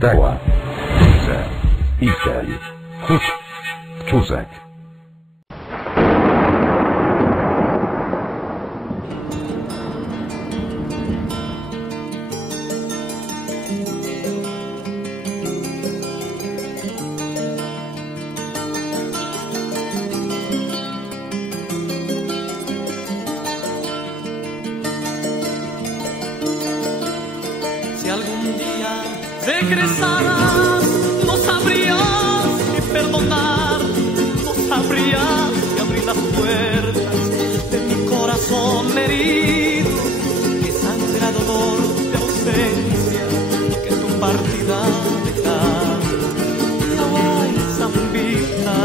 Dawa, Pizza, Ital, Hush, Czuzak. Si algún día regresaras, no sabrías ni perdonar, no sabrías ni abrir las puertas de mi corazón herido, que sangra dolor de ausencia, que tu partida dejaste. Yaway, Zambita,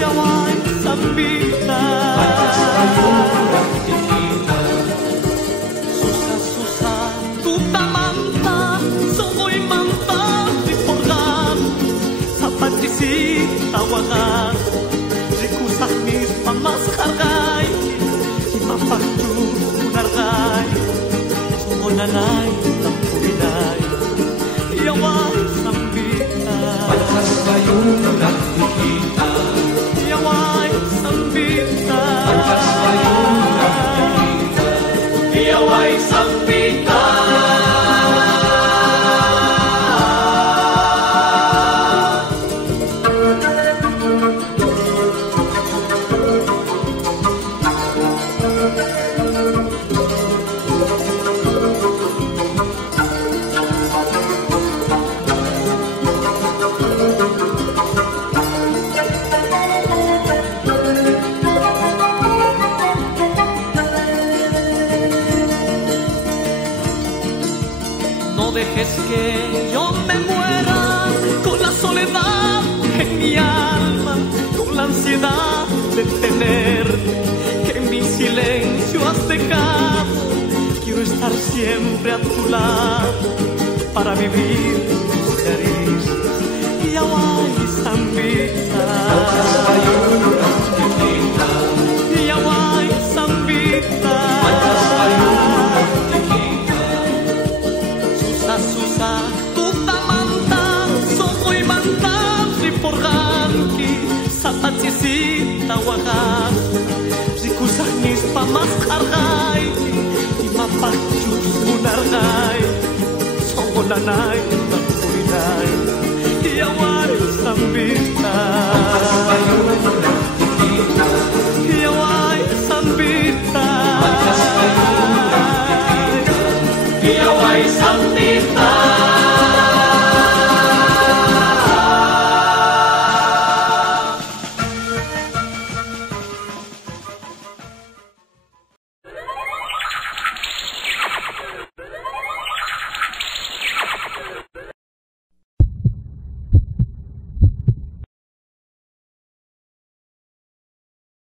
Yaway, Zambita. Tawagan, rikusah mis pamas kargay, imapaktu nargay, sumonanay tampuinay, Yaway Zambita, Palkas kayong nakikita, Yaway Zambita, palkas kayong nakikita, Yaway Zambita. No dejes que yo me muera con la soledad en mi alma, con la ansiedad de tenerte, que en mi silencio has dejado. Quiero estar siempre a tu lado para vivir tus caricias. Yaway Zambita, palkas kayong nakikita, Yaway Zambita, palkas kayong nakikita, Susa, tu tamanta, soko'y mantap, riporganki, sa patsisita wakas, rikusah nis pamaskargay, imapakchus munargay, songonanay,